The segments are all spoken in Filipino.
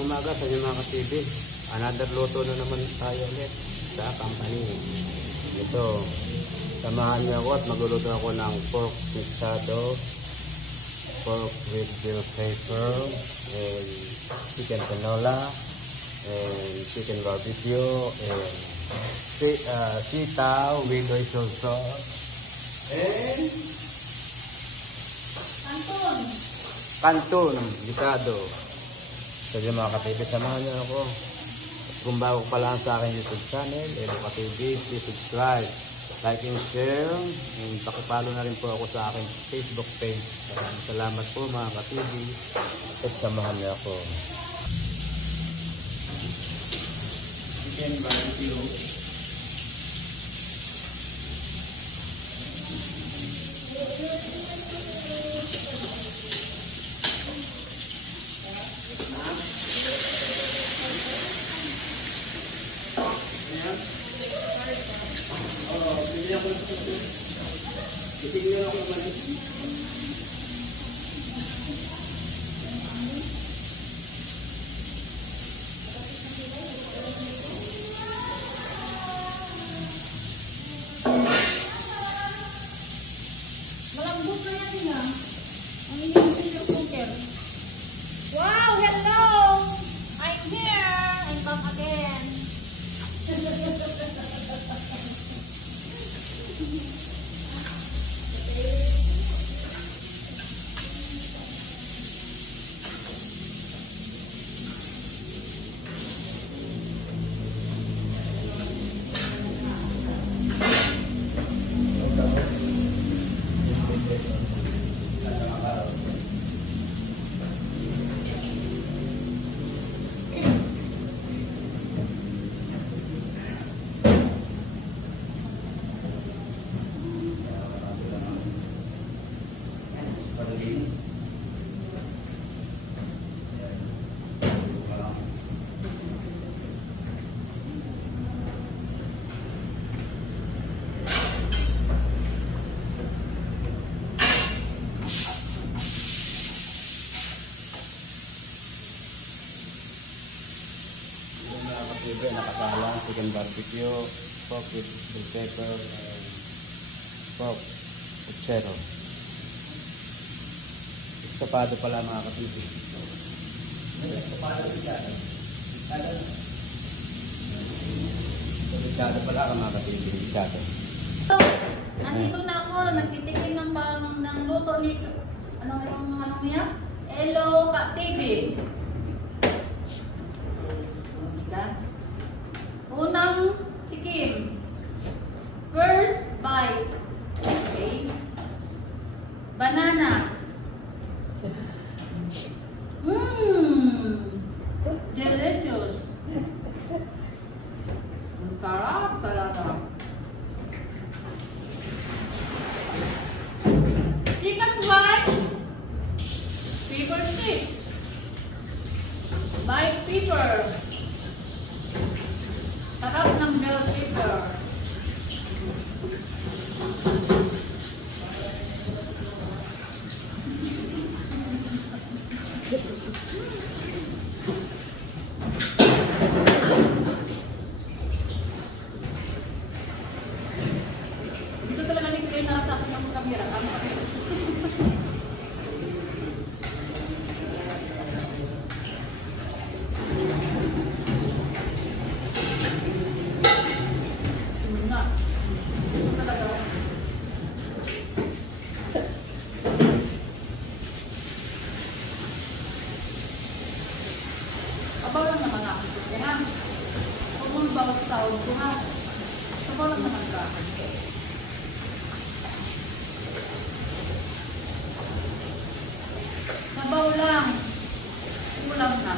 Magandang umaga sa inyo mga ka-TV. Another luto na naman tayo ulit sa company. Ito, samahan niyo ako at magluluto ako ng pork mixado, pork with bell pepper, and chicken canola, and chicken barbecue, and sitaw with oyster sauce, and kanton gisado. So yung mga ka-TV, samahan niyo ako. At kung bago pa lang sa akin YouTube channel, Elo ka-TV, please subscribe, like and share, and pakipalo na rin po ako sa aking Facebook page. Salamat po mga ka-TV, at samahan niyo ako. Chicken barbecue. Malambot na yan nga. Ang inyong yung cooker. Wow! Hello! I'm here! I'm back again. Nakasalang chicken barbecue, pork with bell pepper, and pork puchero. Estopado pala mga ka-TV. Estopado pala mga ka-TV. Nandito na ako, nagtitikim ng luto ni ano niya? Elo ka-TV. Unang tikim. First bite. Okay. Banana. Delicious. Ang sarap talaga. Chicken white. Pepper stick. White pepper. Sarap ng bell pepper. Dito talaga hindi kayo nakasakit ng kamera. Abaw lang naman ako ito, ha? Huwag mong bawat tawag ko, ha? Abaw lang naman ka. Nabaw lang. Kulang na.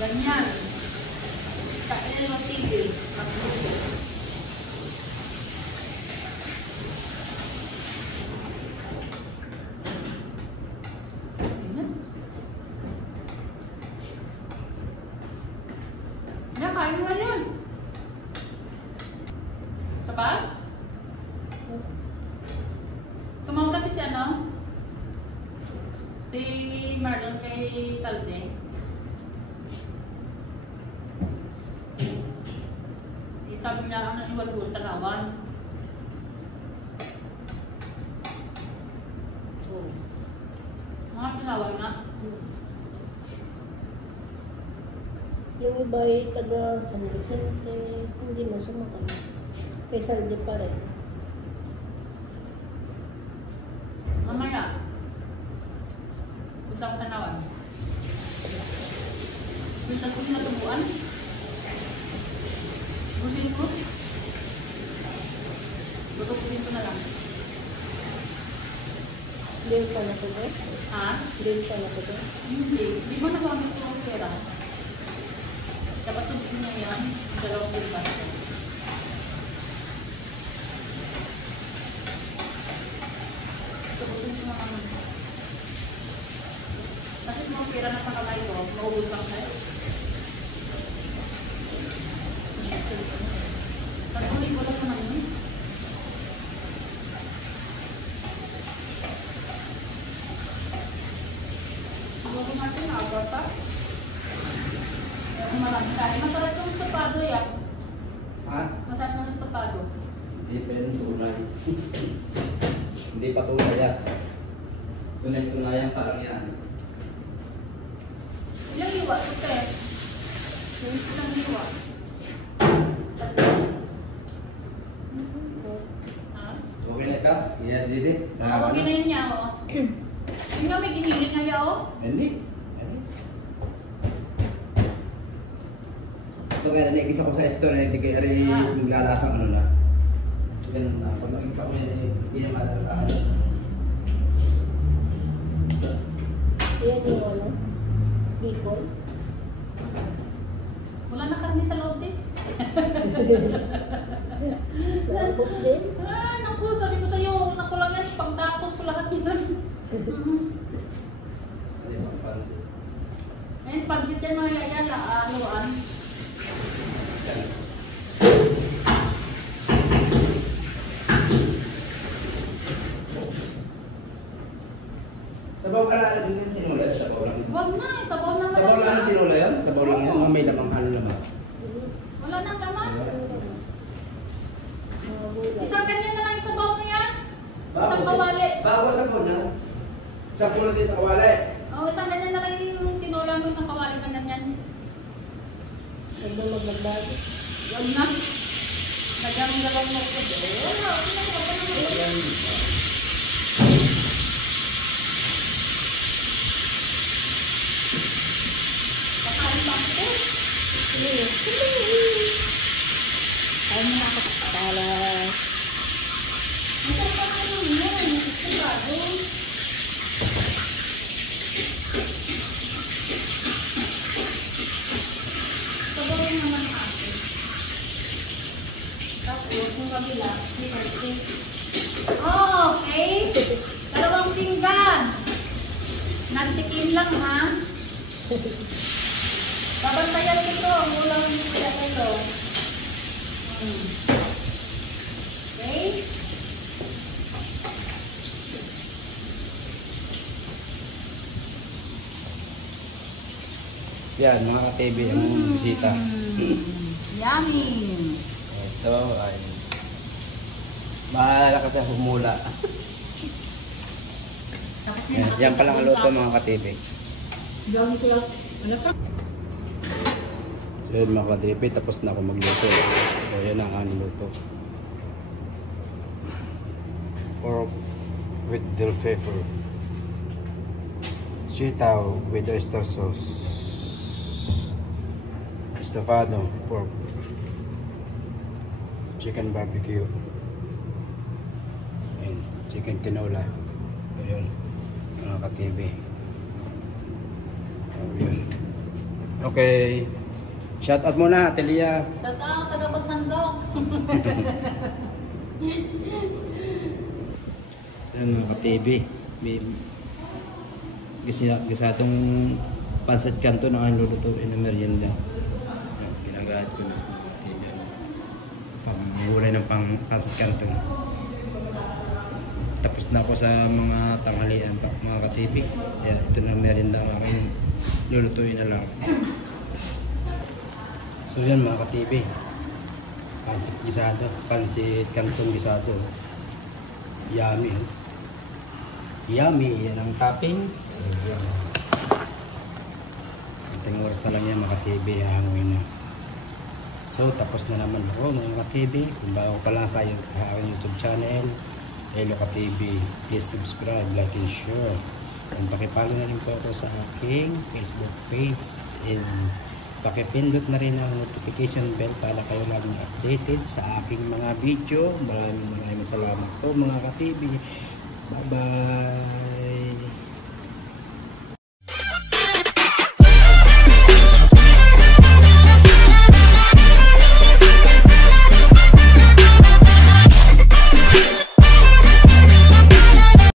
Ganyan. Sa Elo TV. Kain mo yan. Kapal? Tumawag kasi siya, no? Si Marlon kay Talde. sabi niya, ano yung walwal, tanawan. So, mga tanawan nga. Yung iba ay taga San Vicente, hindi mo sumakay. May saldi pa rin. Mamaya, punta ko tanawan. Punta ko sinatubuan. Gusin ko. Tutupuin ko na lang. Hindi pa na ito ba? Ha? Hindi pa na ito ba? Hindi. Di ba nagamit ko ang pera? Dapat tutupuin na yan. Dalawang bilbas. Tutupuin ko na lang. Kasi mga pera na sa kamay ko, maubos lang tayo. Patuloy ko lang naman yun. Bago natin, aga pa. Marami tayo. Masarap yung estopado yan. Ha? Masarap yung estopado. Hindi pa rin tunay. Hindi pa tunay yan. Tunay-tunayan parang yan. Ilang iwa ito, te? Ilang iwa? Ha? Okay na ito? Yan, Didi. Okay na yun niya, o. Hindi nga may ginilit niya, o. Hindi. Ito kaya naikisa ko sa store, hindi kaya rin maglalasang ano na. Ganun na. Pag nakikisa ko yan, hindi na malala sa ano. Yan yung ano? Bicol. Wala na karni sa loob, eh. Labos din. Ah, naku, sabi ko sa'yo, naku lang yan, pagtapon ko lahat yan. Hindi ba, pansit. Ayun, pansit yan mga yan, haluan. Sabaw ka lang yung tinula, sabaw lang. Huwag na, sabaw na Sabaw lang ang yan. tinula yun? Sabaw lang yan? May lamang ano naman. Wala nang laman. Mga gulay. Isang ganyan na lang yung sabaw mo yan. Isang kawali. Bago sa na. Isang puno din sa kawali. Oo, isang ganyan na lang yung tinola mo, isang kawali ka ganyan. Huwag na maglagdag. Huwag na. Nagyang dalawang mo ko. Wala, okay na, wala na. Kakain pa ako. Ay, mga kapatala. Ito pa kayo yun. Sigurado. Sabaw naman ako. Tapos, yung kabila, okay. Dalawang pinggan. Nagtikim lang, ha? Babantayan ko ito. Ang ulang kuya ko ito. Okay? Yan, mga ka-TV ang bisita. Yummy! Ito ay bahala ka sa humula. Yan pa lang ang luto mga ka-TV. Gawin ko lang. Ano pa? So yun mga ka-TV, tapos na ako magluto. So yan ang aming luto. Pork with dill pepper. Sitaw with oyster sauce. Estofado pork. Chicken barbecue. And chicken tinola. So yun, mga ka-TV. So yun. Okay. Shout out muna, Telia. Shout out, taga-Pagsandok. Yan mga ka-TV. Gisatong pansat kanto na ang lulutuin ng merienda. Ginagahat ko na TV. Pangulay ng pansat kanto. Tapos na ako sa mga tanghalian mga ka-TV. Yan, ito na merienda ang aking lulutuin na lang. So yan mga ka-TV. pancit gisado, pancit canton gisado. Yummy. Yummy, yan ang toppings. Ating oras na lang yan mga TV, hangoy na. So tapos na naman ako mga TV. Kung bago pa lang sa aking YouTube channel, Eloka TV, please subscribe, like and share. And pakipalo na rin po ako sa aking Facebook page. And pakipindot na rin ang notification bell para kayo laging updated sa aking mga video. Maraming salamat po mga ka-TV. Bye bye.